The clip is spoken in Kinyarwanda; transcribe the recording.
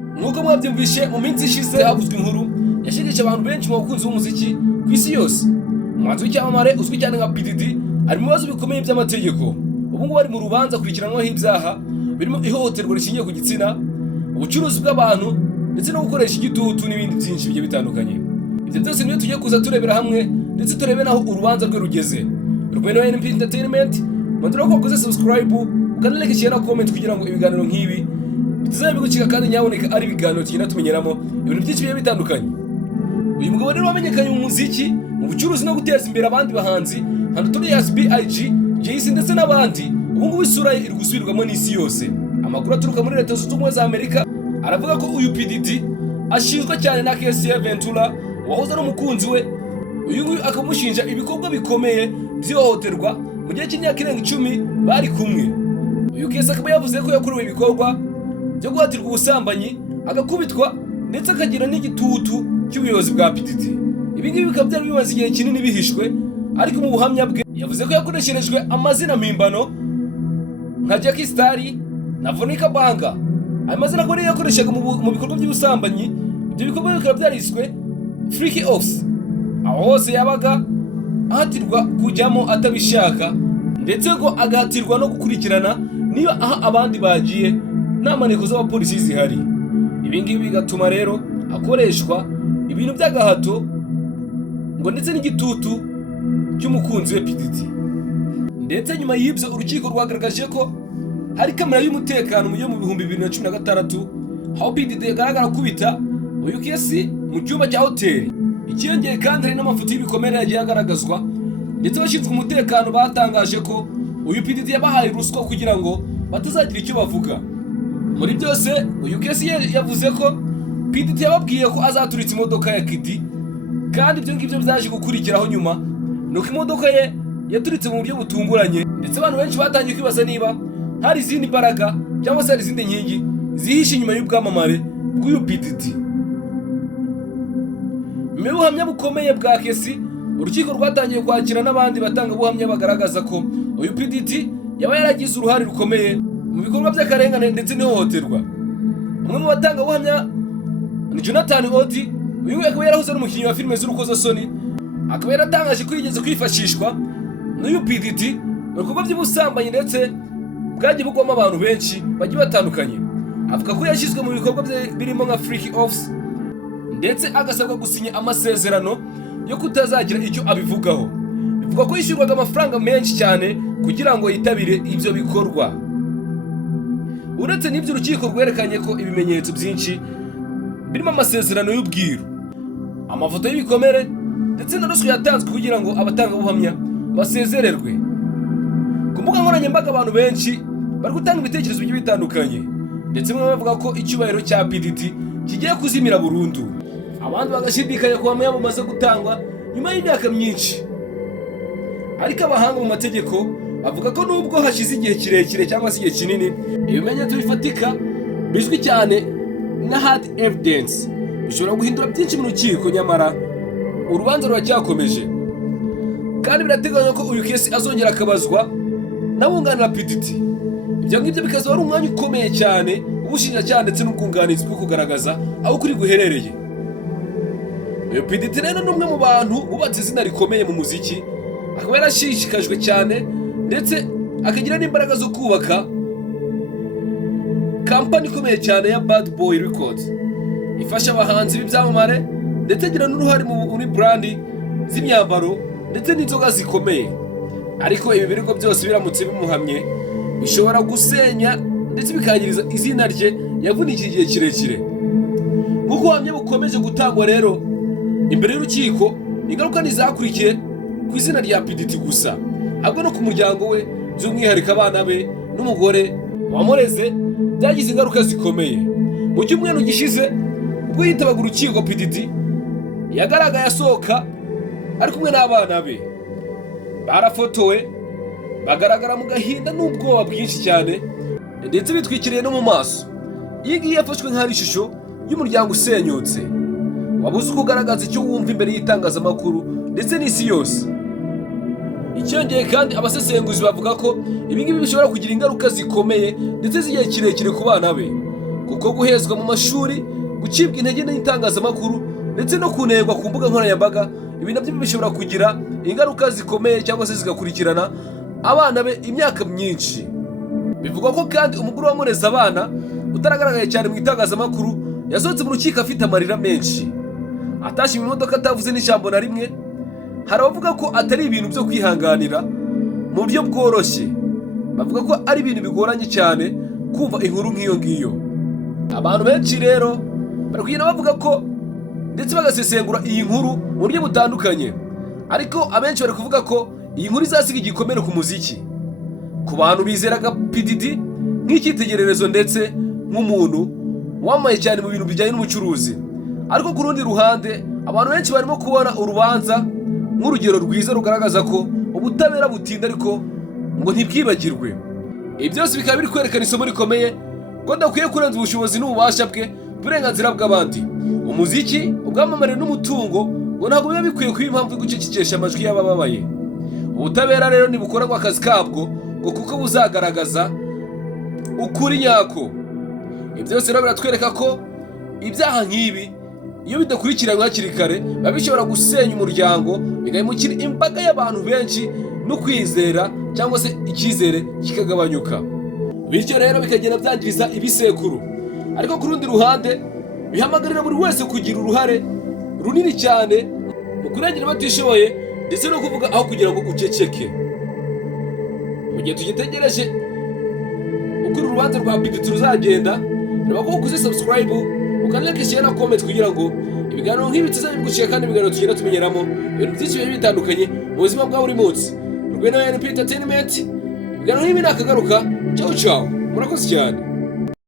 Nk'uko mwabyumvishe mu minsi ishize havuzwe inkuru yashegeshe abantu benshi mu bakunzi b'umuziki ku isi yose. Umuhanzi w'icyamamare uzwi cyane nka P-Diddy ari mu bibazo bikomeye by'amategeko. Ubu ngubu ari mu rubanza akurikiranwaho ibyaha birimo ihohoterwa rishingiye ku gitsina, ubucuruzi bw'abantu ndetse no gukoresha igitutu n'ibindi byinshi bigiye bitandukanye. Ibyo byose niyo tugiye kuza turebera hamwe ndetse turebe naho urubanza rwe rugeze. Rw'UMUKIRISTU Entertainment, mandura ko ukoze subscribe ukanalike share na comment kugira ngo ibiganiro nk'ibi bitazabigucika kandi nyaboneka ari ibiganiro tugenda tumenyeramo ibintu byinshi bigiye bitandukanye. Uyu mugabo rero wamenyekanye mu muziki, mu bucuruzi no guteza imbere abandi bahanzi nka Notorious B.I.G, Jay-Z ndetse n'abandi. Ubu ngubu isura ye iri gusubirwamo n'isi yose. Amakuru aturuka muri Leta Zunze Ubumwe za Amerika aravuga ko uyu P-Diddy ashinjwa cyane na kesi ya Ventura wahoze n'umukunzi we. Uyu nguyu akamushinja ibikorwa bikomeye by'ihohoterwa mu gihe cy'imyaka irenga 10 bari kumwe. Uyu kesi akaba yavuze ko yakorewe ibikorwa byo guhatirwa ubusambanyi, agakubitwa ndetse akagira n'igitutu cy'ubuyobozi bwa P-Diddy. Ibi ngibi bikaba byari bimaze igihe kinini bihishwe, ariko mu buhamya bwe yavuze ko yakoresherejwe amazina mpimbano nka Jackie Stari na Banga. Ayo mazina ko yakoreshaga mu bikorwa by'ubusambanyi. Ibyo bikorwa bikaba byariswe freaky offs, aho hose yabaga ahatirwa kujyamo atabishaka ndetse ko agahatirwa no gukurikirana niba aha abandi bagiye nta maneko z'abapolisi zihari. Ibi ngibi bigatuma rero akoreshwa ibintu by'agahato ngo ndetse n'igitutu cy'umukunzi we P-Diddy. Ndetse nyuma y'ibyo urukiko rwagaragaje ko hari kamera y'umutekano yo mu 2016 aho P-Diddy yagaragara kubita uyu kesi mu cyumba cya hoteli. Ikiyongeye kandi hari n'amafoto y'ibikomere yagiye agaragazwa, ndetse abashinzwe umutekano batangaje ko uyu P-Diddy yabahaye ruswa kugira ngo batazagira icyo bavuga. Muri byose uyu kesi yavuze ko P-Diddy yababwiye ko azaturitsa imodoka ya Kiddy, kandi ibyo ngibyo byaje gukurikiraho nyuma nuko imodoka ye yaturitse mu buryo butunguranye, ndetse abantu benshi batangiye kwibaza niba hari izindi mbaraga cyangwa se hari izindi nkingi zihishe inyuma y'ubwamamare bw'uyu P-Diddy. Mu buhamya bukomeye bwa kesi, urukiko rwatangiye kwakira n'abandi batanga ubuhamya bagaragaza ko uyu P-Diddy yaba yaragize uruhare rukomeye mu bikorwa by'akarengane ndetse n'ihohoterwa. Umwe mu batanga ubuhamya ni Jonathan Oti. Uyu akaba yarahoze n'umukinnyi wa filime z'urukozasoni, akaba yaratangaje ko yigeze kwifashishwa n'uyu P-Diddy mu bikorwa by'ubusambanyi ndetse bwagiye bugwamo abantu benshi bagiye batandukanye. Avuga ko yashyizwe mu bikorwa birimo nka freaky offs ndetse agasabwa gusinya amasezerano yo kutazagira icyo abivugaho. Bivuga ko yishyurwaga amafaranga menshi cyane kugira ngo yitabire ibyo bikorwa. Uretse n'ibyo urukiko rwerekanye ko ibimenyetso byinshi birimo amasezerano y'ubwiru, amafoto y'ibikomere ndetse na ruswa yatanzwe kugira ngo abatanga ubuhamya basezererwe. Ku mbuga nkoranyambaga abantu benshi bari gutanga ibitekerezo bigiye bitandukanye, ndetse bamwe bavuga ko icyubahiro cya P-Diddy kigiye kuzimira burundu, abandi bagashidikanya ku buhamya bumaze gutangwa nyuma y'imyaka myinshi. Ariko abahanga mu mategeko bavuga ko nubwo hashize igihe kirekire cyangwa se igihe kinini, ibimenyetso bifatika bizwi cyane na hard evidence bishobora guhindura byinshi mu rukiko, nyamara urubanza ruracyakomeje. Kandi birateganywa ko uyu kesi azongera akabazwa n'abunganira P-Diddy. Ibyo ngibyo bikazaba ari umwanya ukomeye cyane ubushinjacyaha ndetse n'ubwunganizi bwo kugaragaza aho kuri guherereye. Uyu P-Diddy rero ni umwe mu bantu bubatse izina rikomeye mu muziki, akaba yarashishikajwe cyane ndetse akagira n'imbaraga zo kubaka kampani ikomeye cyane ya Bad Boy Records ifasha abahanzi b'ibyamamare, ndetse agira n'uruhare muri brandi z'imyambaro ndetse n'inzoga zikomeye. Ariko ibi birego byose biramutse bimuhamye bishobora gusenya ndetse bikangiriza izina rye yavunikiye igihe kirekire. Nk'uko ubuhamya bukomeje gutangwa rero imbere y'urukiko, ingaruka ntizakurikiye ku izina rya P-Diddy gusa, ahubwo no ku muryango we, by'umwihariko abana be n'umugore wamureze byagize ingaruka zikomeye. Mu cyumweru gishize ubwo yitabaga urukiko, P-Diddy yagaragaye asohoka ari kumwe n'abana be. Barafotowe bagaragara mu gahinda n'ubwoba bwinshi cyane, ndetse bitwikiriye no mu maso. Iyi ngiyi yafashwe nk'ari ishusho y'umuryango usenyutse wabuze kugaragaza icyo wumva imbere y'itangazamakuru ndetse n'isi yose. Icyongeye kandi abasesenguzi bavuga ko ibi ngibi bishobora kugira ingaruka zikomeye ndetse z'igihe kirekire ku bana be, kuko guhezwa mu mashuri, gucibwa intege n'itangazamakuru ndetse no kunengwa ku mbuga nkoranyambaga, ibi nabyo bishobora kugira ingaruka zikomeye cyangwa se zigakurikirana abana be imyaka myinshi. Bivugwa ko kandi umugore wamureze abana utaragaragaye cyane mu itangazamakuru yasohotse mu rukiko afite amarira menshi, atashye mu modoka atavuze n'ijambo na rimwe. Hari abavuga ko atari ibintu byo kwihanganira mu buryo bworoshye, bavuga ko ari ibintu bigoranye cyane kumva inkuru nk'iyo ngiyo. Abantu benshi rero bari kugenda bavuga ko ndetse bagasesengura iyi nkuru mu buryo butandukanye, ariko abenshi bari kuvuga ko iyi nkuru izasiga igikomere ku muziki, ku bantu bizeraga P-Diddy nk'icyitegererezo ndetse nk'umuntu wamaye cyane mu bintu bijyanye n'ubucuruzi. Ariko ku rundi ruhande abantu benshi barimo kubona urubanza nk'urugero rwiza rugaragaza ko ubutabera butinda ariko ngo ntibwibagirwe. Ibi byose bikaba biri kwerekana isomo rikomeye ko adakwiye kurenza ubushobozi n'ububasha bwe, uburenganzira bw'abandi. Umuziki, ubwamamare n'umutungo ngo ntabwo biba bikwiye kuba impamvu yo gucecekesha amajwi y'abababaye. Ubutabera rero ntibukora ngo akazi kabwo ngo kuko buzagaragaza ukuri nyako. Ibi byose rero biratwereka ko ibyaha nk'ibi iyo bidakurikiranwe hakiri kare biba bishobora gusenya umuryango, bigahemukira imbaga y'abantu benshi no kwizera cyangwa se icyizere kikagabanyuka, bityo rero bikagenda byangiza ibisekuru. Ariko ku rundi ruhande bihamagarira buri wese kugira uruhare runini cyane mu kurengera abatishoboye ndetse no kuvuga aho kugira ngo uceceke. Mu gihe tugitegereje uko urubanza rwa P-Diddy ruzagenda, reba ko ukoze subscribe, ukanlike, share na comment kugira ngo ibiganiro nk'ibi tuzabiguciye kandi ibiganiro tugenda tumenyeramo ibintu byinshi bigiye bitandukanye mu buzima bwa buri munsi. Urwenya Entertainment, ibiganiro nk'ibi nakagaruka. Ciao ciao, murakoze cyane.